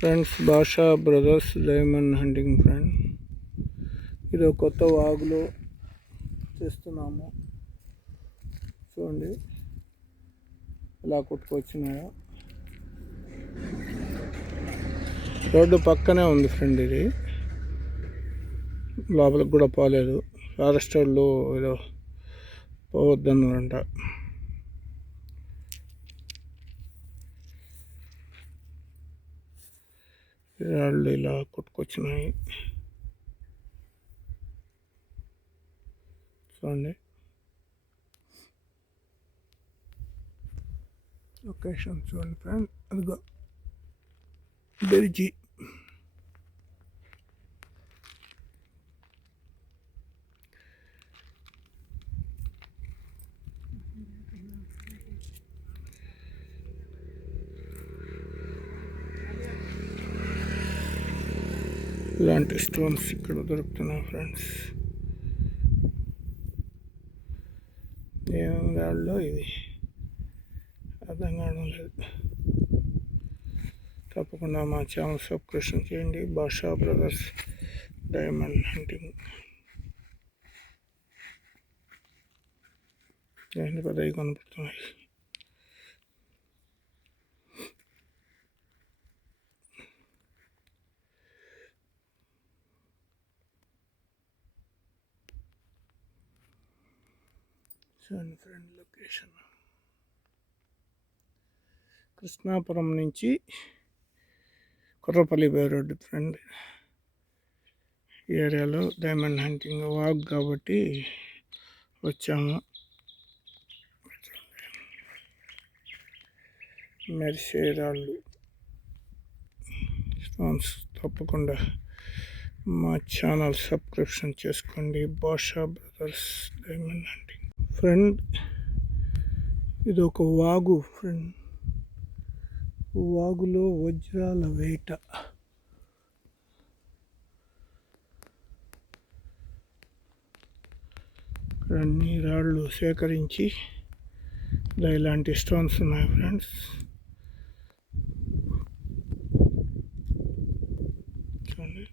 ఫ్రెండ్స్, భాషా brothers diamond hunting friend. ఇది ఒక కొత్త వాగులో చేస్తున్నాము. చూడండి ఇలా కొట్టుకొచ్చినాయో. రోడ్డు పక్కనే ఉంది ఫ్రెండ్. ఇది లోపలికి కూడా పోలేదు. ఫారెస్ట్ వాళ్ళు ఏదో పోవద్దన్నారంట. రాళ్ళు ఇలా కొట్టుకొచ్చినాయి చూడండి. లొకేషన్ చూడండి ఫ్రెండ్. అదిగో బ్రిడ్జి. ఇలాంటి స్టోన్స్ ఇక్కడ దొరుకుతున్నాయి ఫ్రెండ్స్. ఏం రాళ్ళు ఇది అర్థం కావడం లేదు. తప్పకుండా మా ఛానల్ సబ్స్క్రిప్షన్ చేయండి. భాషా బ్రదర్స్ డైమండ్ హంటింగ్. ఏంటి పెద్దవి కనపడుతున్నాయి. చూడండి ఫ్రెండ్, లొకేషన్ కృష్ణాపురం నుంచి కుర్రపల్లి బై రోడ్డు ఫ్రెండ్. ఈ ఏరియాలో డైమండ్ హంటింగ్ వాక్ కాబట్టి వచ్చాము. మెరిసే రాళ్ళు స్టోన్స్. తప్పకుండా మా ఛానల్ సబ్స్క్రిప్షన్ చేసుకోండి. భాషా బ్రదర్స్ డైమండ్ హంటింగ్ ఫ్రెండ్. ఇది ఒక వాగు ఫ్రెండ్. వాగులో వజ్రాల వేట. అన్ని రాళ్ళు సేకరించి ఇలాంటి స్టోన్స్ ఉన్నాయి ఫ్రెండ్స్. చూడండి.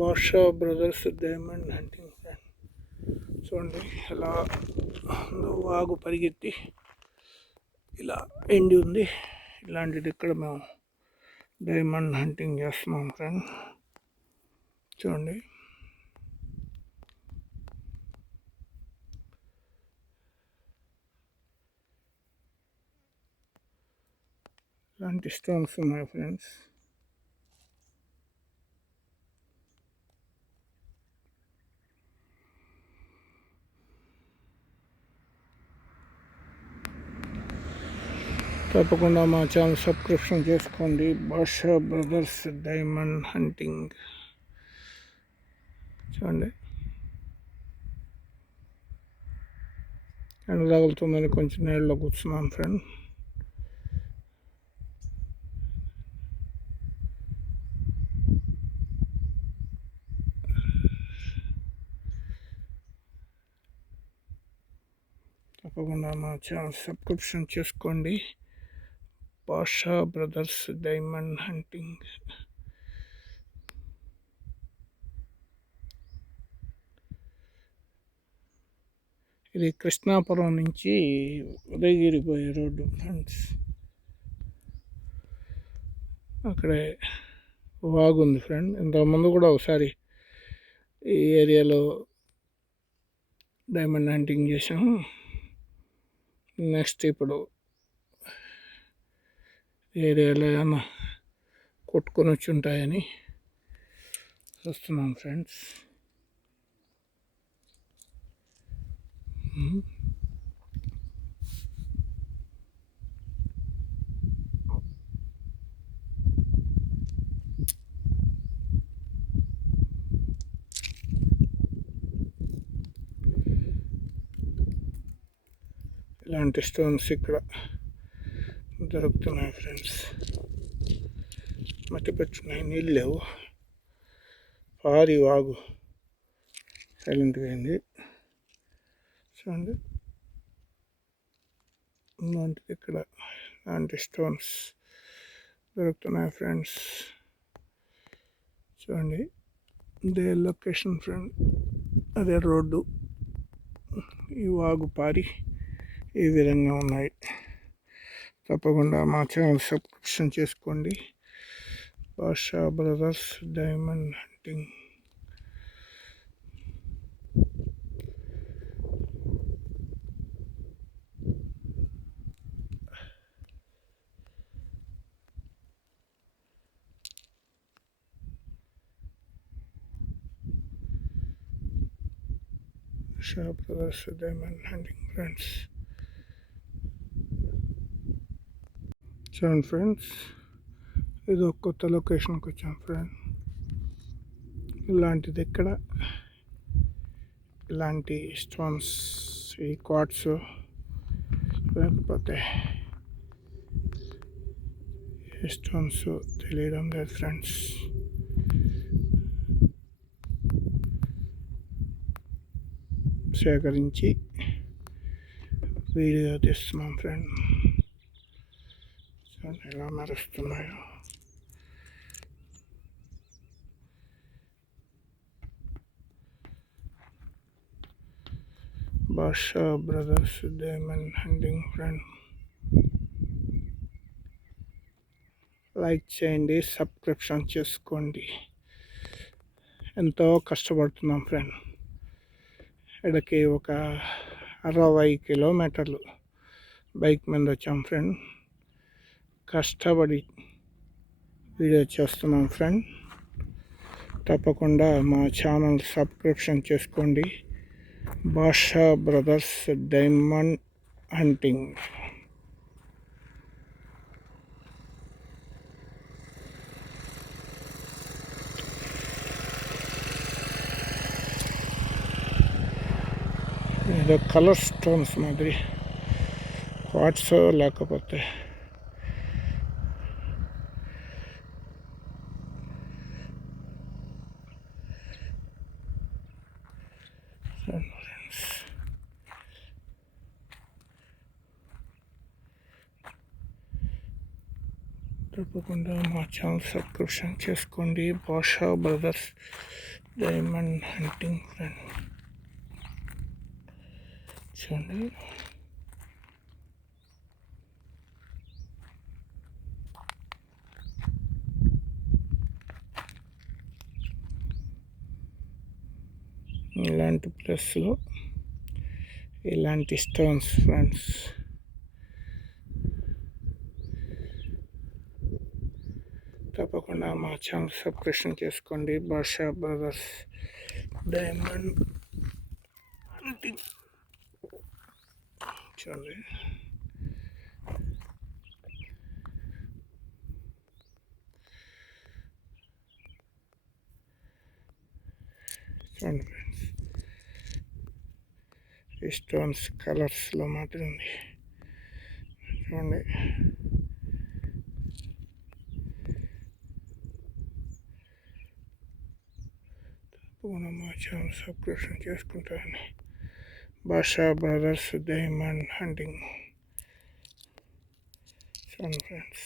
భాషా బ్రదర్స్ డైమండ్ హంటింగ్ ఫ్రెండ్. చూడండి ఇలా వాగు పరిగెత్తి ఇలా ఎండి ఉంది. ఇలాంటిది ఇక్కడ మేము డైమండ్ హంటింగ్ చేస్తున్నాం ఫ్రెండ్. చూడండి. ఇలాంటి స్టోన్స్ ఉన్నాయి ఫ్రెండ్స్. తప్పకుండా మా ఛానల్ సబ్స్క్రిప్షన్ చేసుకోండి. భాషా బ్రదర్స్ డైమండ్ హంటింగ్. చూడండి ఎండ తగులుతుందని కొంచెం నీళ్ళలో కూర్చున్నాను ఫ్రెండ్. తప్పకుండా మా ఛానల్ సబ్స్క్రిప్షన్ చేసుకోండి. భాషా బ్రదర్స్ డైమండ్ హంటింగ్. ఇది కృష్ణాపురం నుంచి ఉదయగిరి పోయే రోడ్డు ఫ్రెండ్స్. అక్కడే వాగుంది ఫ్రెండ్. ఇంతకుముందు కూడా ఒకసారి ఈ ఏరియాలో డైమండ్ హంటింగ్ చేసాము. నెక్స్ట్ ఇప్పుడు ఏరియాలో ఏమన్నా కొట్టుకొని వచ్చి ఉంటాయని చూస్తున్నాం ఫ్రెండ్స్. ఇలాంటి స్టోన్స్ ఇక్కడ దొరుకుతున్నాయి ఫ్రెండ్స్. మట్టి పెట్టున్నాయి, నీళ్ళు లేవు. పారి వాగు సైలెంట్గా అయింది చూడండి. ఇలాంటిది ఇక్కడ ఇలాంటి స్టోన్స్ దొరుకుతున్నాయి ఫ్రెండ్స్. చూడండి ఇదే లొకేషన్ ఫ్రెండ్, అదే రోడ్డు. ఈ వాగు పారి ఈ విధంగా ఉన్నాయి. తప్పకుండా మా ఛానల్ సబ్స్క్రిప్షన్ చేసుకోండి. భాషా బ్రదర్స్ డైమండ్ హంటింగ్. భాషా బ్రదర్స్ డైమండ్ హంటింగ్ ఫ్రెండ్స్. చూడండి ఫ్రెండ్స్, ఇది ఒక కొత్త లొకేషన్కి వచ్చాం ఫ్రెండ్. ఇలాంటిది ఇక్కడ ఇలాంటి స్టోన్స్, ఈ క్వార్ట్స్ లేకపోతే ఈ స్టోన్స్ తెలియడం లేదు ఫ్రెండ్స్. సేకరించి వీడియో తీస్తున్నాం ఫ్రెండ్. ఎలా మెరుస్తున్నాయో. భాషా brothers diamond hunting friend. Like చేయండి, సబ్స్క్రిప్షన్ చేసుకోండి. ఎంతో కష్టపడుతున్నాం ఫ్రెండ్. ఇక్కడికి ఒక 60 కిలోమీటర్లు బైక్ మీద వచ్చాం ఫ్రెండ్. కష్టపడి వీడియో చేస్తున్నాం ఫ్రెండ్. తప్పకుండా మా ఛానల్ సబ్స్క్రిప్షన్ చేసుకోండి. భాషా బ్రదర్స్ డైమండ్ హంటింగ్. ఏదో కలర్ స్టోన్స్ మాదిరి క్వార్ట్స్ లేకపోతే తప్పకుండా మా ఛానల్ సబ్స్క్రిప్షన్ చేసుకోండి. భాషా బ్రదర్స్ డైమండ్ హంటింగ్ ఫ్రెండ్. చూడండి ఇలాంటి ప్లేస్లో ఇలాంటి స్టోన్స్ ఫ్రెండ్స్. తప్పకుండా మా ఛానల్ సబ్స్క్రిప్షన్ చేసుకోండి. భాషా బ్రదర్స్ డైమండ్ హంటింగ్. చూడండి చూడండి ఫ్రెండ్స్, ఈ స్టోన్స్ కలర్స్లో మాత్రం ఉంది. చూడండి తప్పకుండా మా ఛానల్ సబ్స్క్రిప్షన్ చేసుకుంటారని. భాషా బ్రదర్స్ డైమండ్ హంటింగ్. చూడండి ఫ్రెండ్స్,